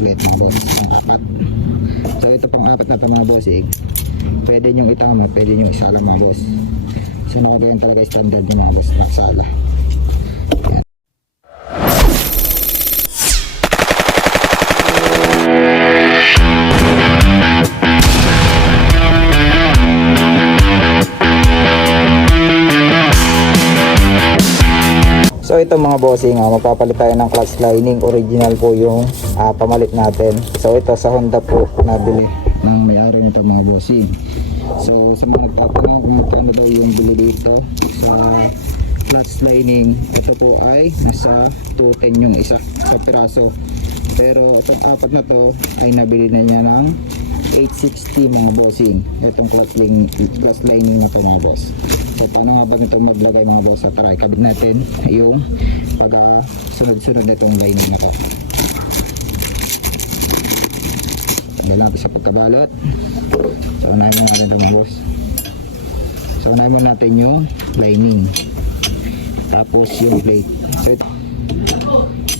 ulit mga boss, ang apat. So ito pang apat na ito mga bossing, pwede nyong itama, pwede nyong isala mga boss. So nakagayan talaga standard nyo mga boss, magsala. So ito mga bossing, magpapalit tayo ng clutch lining. Original po yung pamalit natin. So ito sa Honda po nabili ng may-ari nito mga bossing. So sa mga nagtatanong kung magkano daw yung bili dito sa clutch lining, ito po ay nasa 210 yung isa sa piraso. Pero itong apat na to ay nabili na niya ng 860 mga bossing. Itong clutch lining na ito mga boss. So paano nga ba ito maglagay mga boss? So tara, ikabit natin yung pag sunod-sunod na itong lining na ito. Tagal natin sa pagkabalot. So unahin mo natin ito mga boss. So unahin mo natin yung lining, tapos yung plate.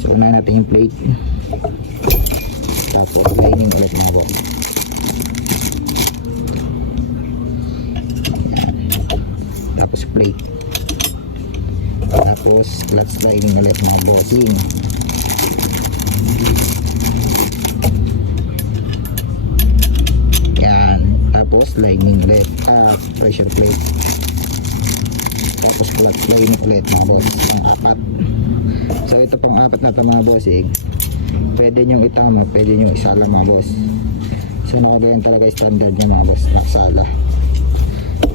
So unahin natin yung plate, tapos lining ulit mga boss. Tapos plate, tapos clutch lining ulit mga bossing. Yan, tapos lining ulit, pressure plate, tapos clutch lining ulit mga boss, apat. So ito pang apat na ito mga bossing, pwede nyong itama, pwede nyong isala mga boss. So nakagayan talaga standard niya mga boss, magsala.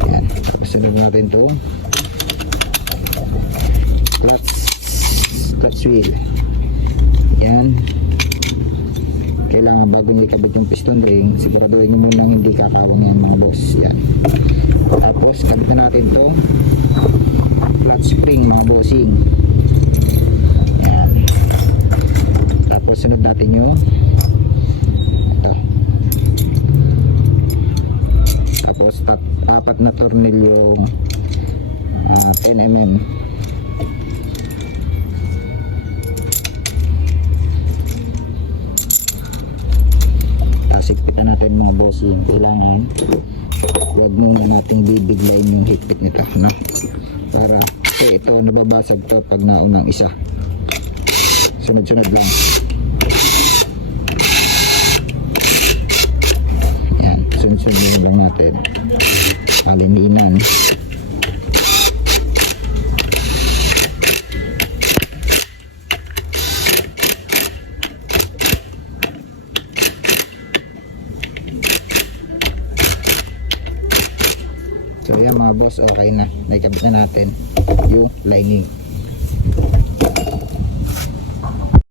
Yan, tapos sunod natin to clutch wheel. Yan, kailangan bago nyo ikabit yung piston ring, siguraduhin nyo munang hindi kakawang yan mga boss. Yan, tapos kabit na natin to clutch spring mga bossing. Yan, tapos sunod natin yung ito, tapos apat na tornilyo 10mm. Sikpitan natin mga bossing. Kailangan huwag muna nating bibiglayin yung higpit nito, no? Para kasi ito nababasag to pag naunang isa. Sunod-sunod lang. Yan, sunod-sunod lang natin. Kalininan. So yan mga boss, okay na, naikabit na natin yung lining.